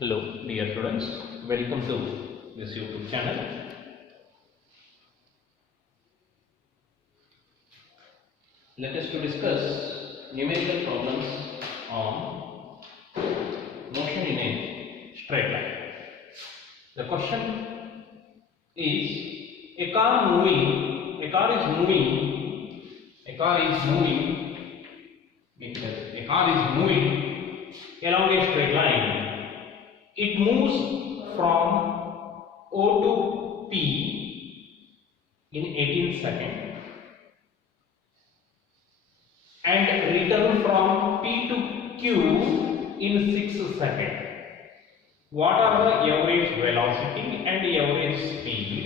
Hello dear students, welcome to this YouTube channel. Let us to discuss numerical problems on motion in a straight line. The question is a car is moving along a straight line. It moves from O to P in 18 seconds and return from P to Q in 6 seconds. What are the average velocity and average speed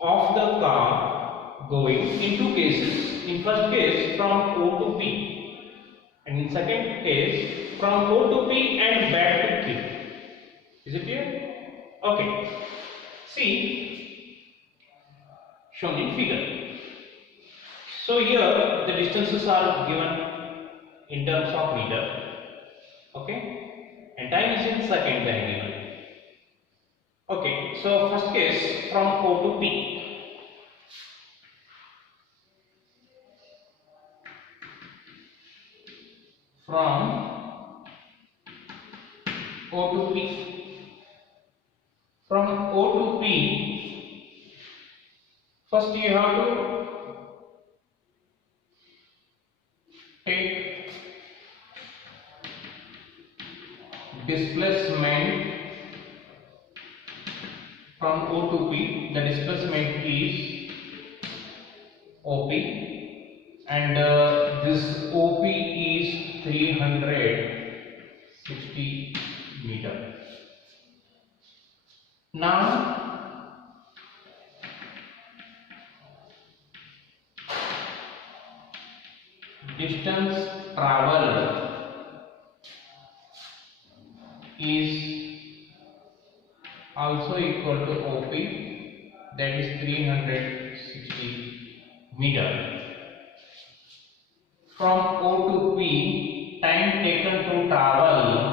of the car going in two cases? In first case from O to P, and in second case from O to P and back to Q. Is it clear? Okay. See, shown in figure. So here the distances are given in terms of meter. Okay, and time is in second then given. Okay, so first case from O to P. From O to P. From O to P, first you have to take displacement from O to P. The displacement is OP, and this OP is 360 meter. Now distance traveled is also equal to OP, that is 360 meter. From O to P, time taken to travel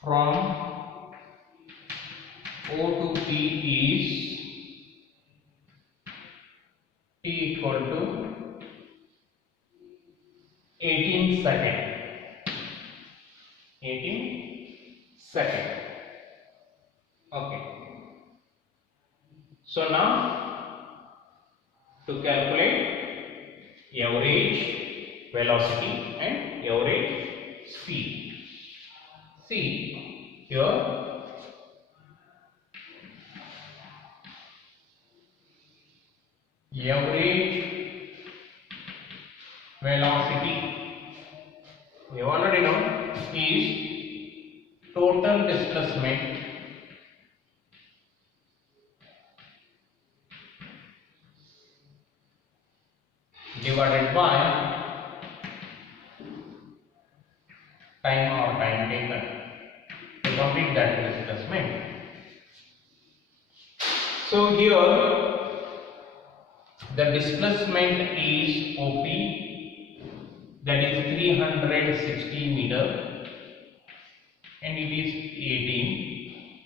from O to P is T equal to 18 seconds. 18 seconds. Okay. So now to calculate average velocity and average speed. See here, average velocity, we already know, is total displacement divided by time taken to complete that displacement. So here the displacement is OP, that is 360 meter, and it is 18.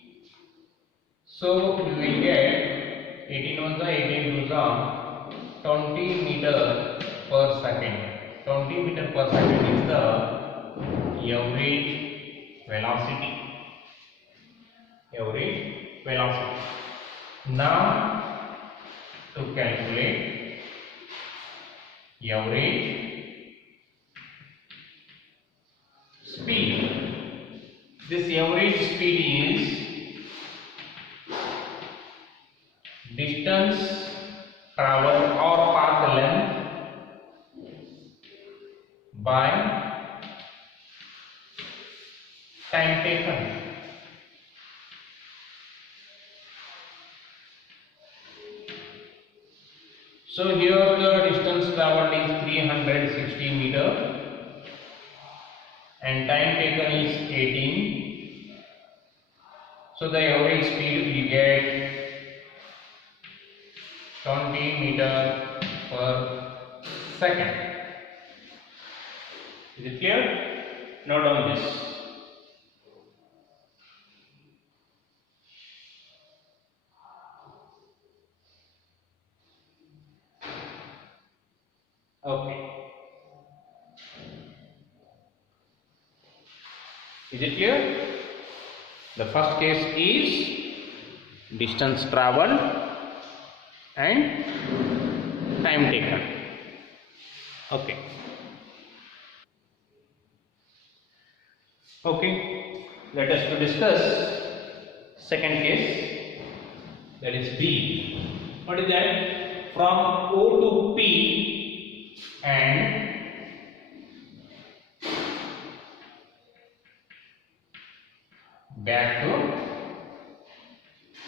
So we will get 18 ones are 18 twos are 20 meter per second. 20 meter per second is the average velocity. Average velocity. Now to calculate average speed. This average speed is distance traveled or path length by time taken. So here the distance traveled is 360 meter and time taken is 18. So the average speed we get 20 meter per second. Is it clear? Note down this. Okay. Is it clear? The first case is distance traveled and time taken. Okay. Okay. Let us to discuss second case, that is B. What is that? From O to P and back to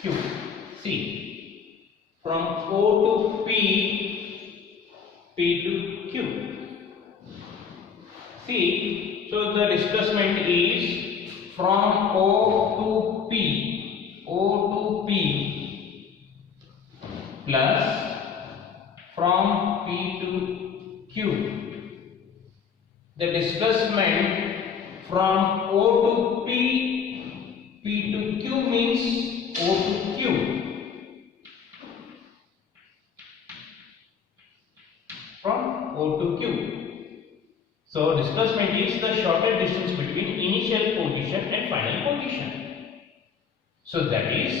Q. See, from O to P, P to Q. See, so the displacement is from O to P, O to P plus from P to Q. The displacement from O to P, P to Q means O to Q. From O to Q. So displacement is the shortest distance between initial position and final position. So that is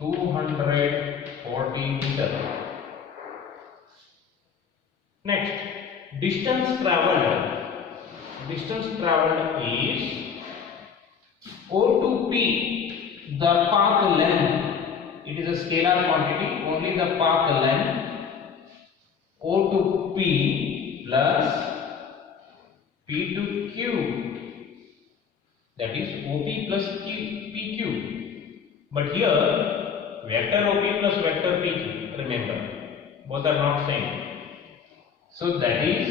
240 meters. Next, distance traveled. Distance traveled is O to P, the path length. It is a scalar quantity, only the path length. O to P plus P to Q, that is OP plus PQ. But here vector OP plus vector PQ, remember, both are not same. So that is,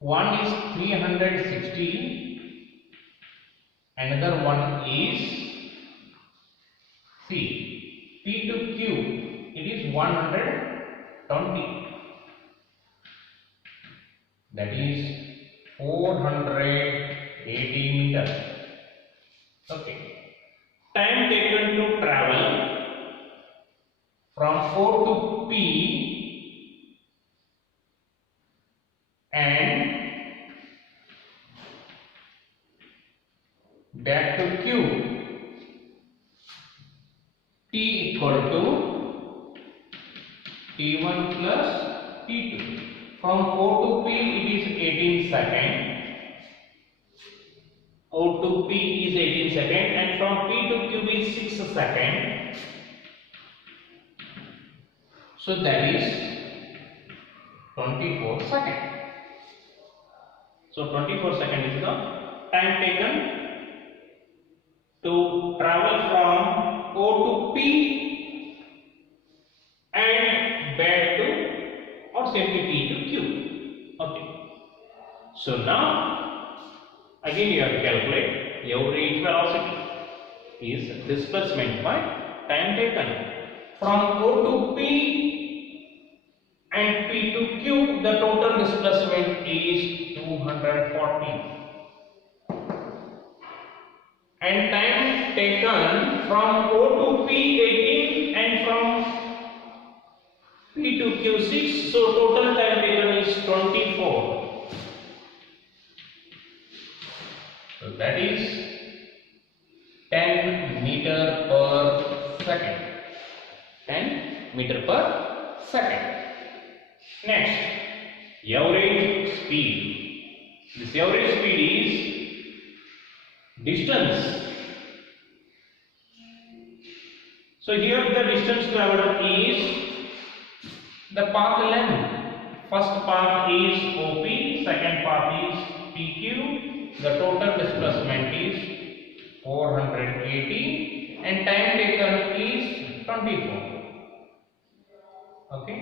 one is 360, another one is, see, P to Q, it is 120. That is 480 meters. Okay. Time taken to travel from O to P and back to Q. T equal to T1 plus T2. From O to P it is 18 seconds. O to P is 18 seconds and from P to Q is 6 seconds. So that is 24 seconds. So 24 seconds is the time taken to travel from O to P and back to, or simply P to Q. Okay. So now again you have to calculate average velocity is displacement by time taken. From O to P and P to Q, the total displacement is 240. And time taken from O to P 18 and from P to Q 6, so total time taken is 24. So that is 10 meter per second. 10 meter per second. Next, average speed. This average speed is distance. So here the distance traveled is the path length. First path is OP, second path is PQ. The total displacement is 480 and time taken is 24. Okay.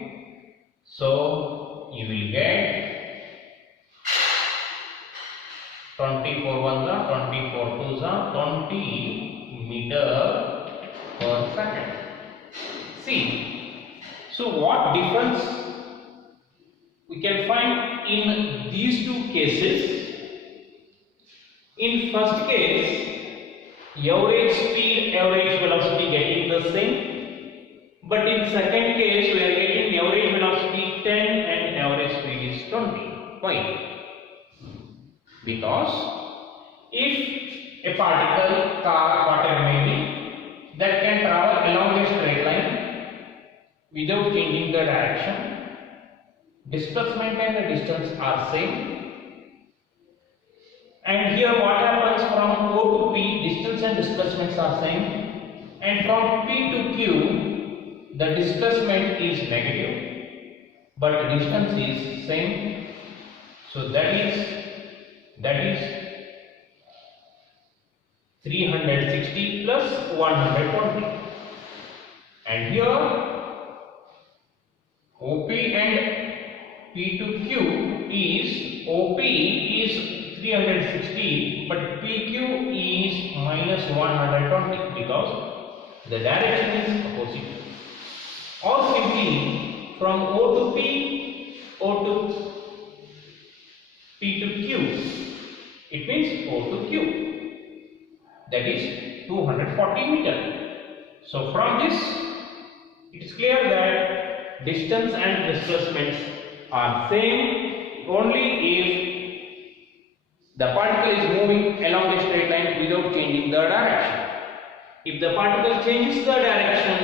So you will get 24 1 24 2 20 meter per second. See, so what difference we can find in these two cases? In first case, average speed, average velocity getting the same, but in second case we are getting average velocity 10 and average speed is 20. Why? Because if a particle, car, whatever may be, that can travel along a straight line without changing the direction, displacement and the distance are same. And here what happens, from O to P, distance and displacements are same, and from P to Q, the displacement is negative, but the distance is same. So that is 360 plus 120. And here OP and P to Q is, OP is 360 but PQ is minus 120 because the direction is opposite. Or simply from O to P, O to P to Q, it means O to Q, that is 240 meter. So from this it is clear that distance and displacements are same only if the particle is moving along a straight line without changing the direction. If the particle changes the direction,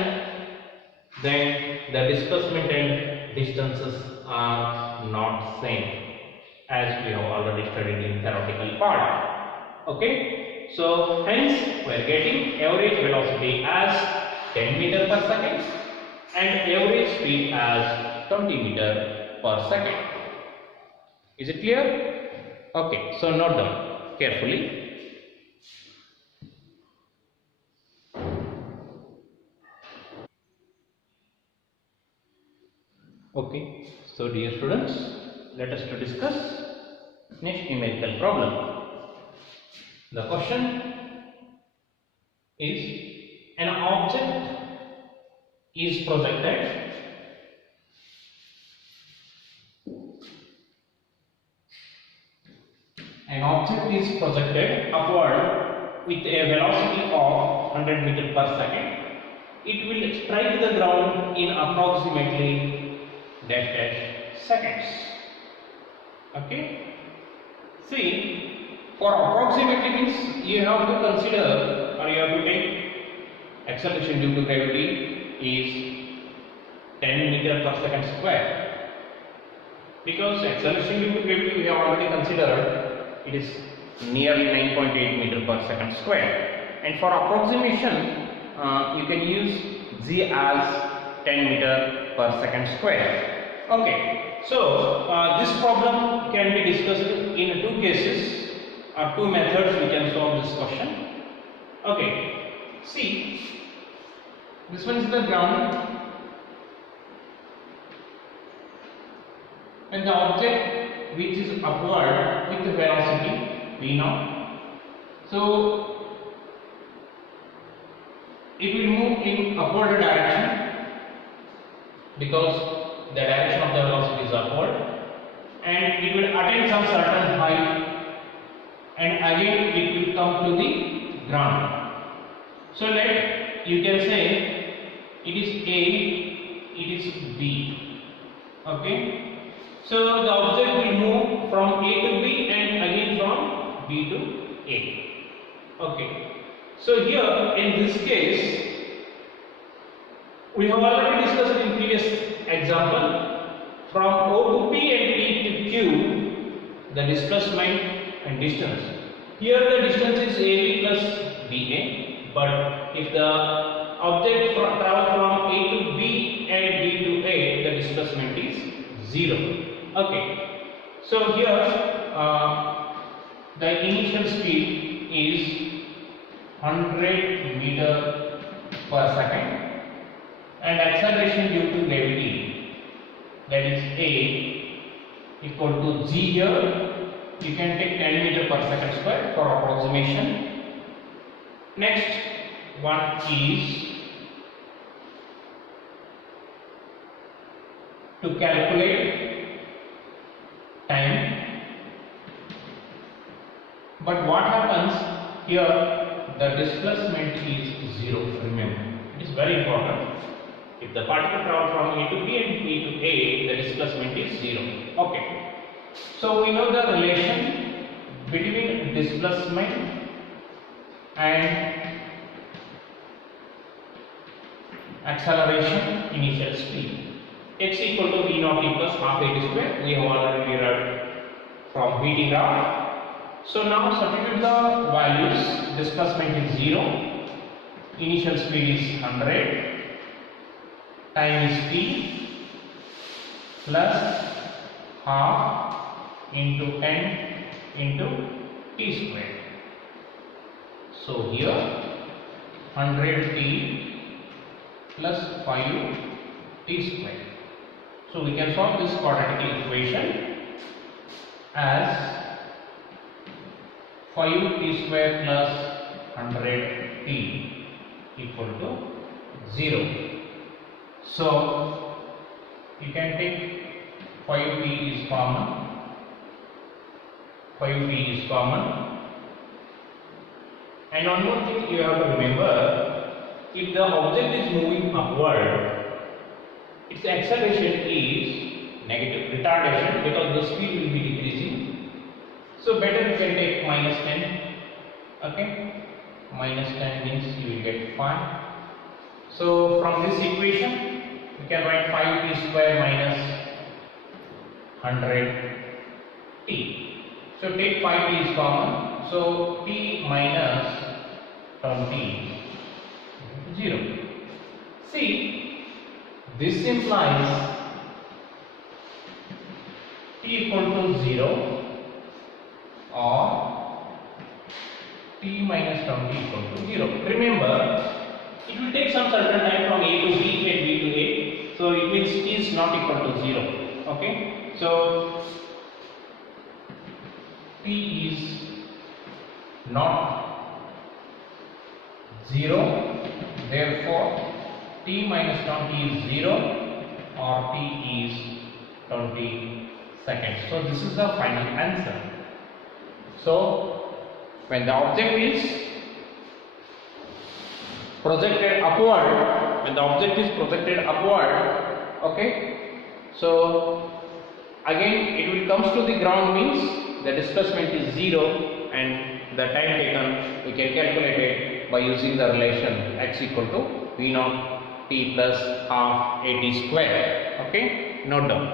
then the displacement and distances are not same, as we have already studied in theoretical part. Okay, so hence we are getting average velocity as 10 meter per second and average speed as 20 meter per second. Is it clear? Okay, so note down carefully. Okay, so dear students, let us to discuss next numerical problem. The question is, an object is projected upward with a velocity of 100 meter per second. It will strike the ground in approximately dash seconds. Okay. See, for approximately means you have to consider, or you have to take acceleration due to gravity is 10 meter per second square. Because acceleration due to gravity we have already considered, it is nearly 9.8 meter per second square. And for approximation, you can use z as 10 meter per second square. Okay, so this problem can be discussed in two cases or two methods we can solve this question. Okay, see, this one is the ground and the object which is upward with the velocity v naught. So it will move in upward direction because the direction of the velocity is upward, and it will attain some certain height, and again it will come to the ground. So let you can say it is A, it is B. Okay, so the object will move from A to B and again from B to A. Okay, so here in this case we have already discussed in previous example, from O to P and P to Q, the displacement and distance. Here the distance is AB plus BA, but if the object travel from A to B and B to A, the displacement is 0. Okay, so here the initial speed is 100 meter per second. And acceleration due to gravity, that is A equal to g here, you can take 10 meter per second square for approximation, Next one is to calculate time. But what happens here? The displacement is 0. Remember, it is very important. If the particle travels from A to B and B to A, the displacement is 0. Okay. So we know the relation between displacement and acceleration initial speed. X equal to V naught t plus half a t square. We have already derived from heating up. So now substitute the values. Displacement is 0, initial speed is 100, time is t plus half into 10 into t square. So here 100t plus 5t square. So we can solve this quadratic equation as 5t square plus 100t equal to 0. So you can take 5t is common, 5t is common, and one more thing you have to remember, if the object is moving upward, its acceleration is negative, retardation, because the speed will be decreasing. So better you can take minus 10, okay, minus 10 means you will get 5. So from this equation we can write 5t square minus 100t. So take 5t is common, so t minus 20 0. See, this implies t equal to 0 or t minus 20 equal to 0. Remember, it will take some certain time from A to B and B to A, so it means t is not equal to 0. Okay, so t is not 0, therefore t minus 20 is 0 or t is 20 seconds. So this is the final answer. So when the object is projected upward, okay, so again it will comes to the ground means the displacement is 0 and the time taken we can calculate it by using the relation x equal to v naught t plus half a t square. Okay, note down.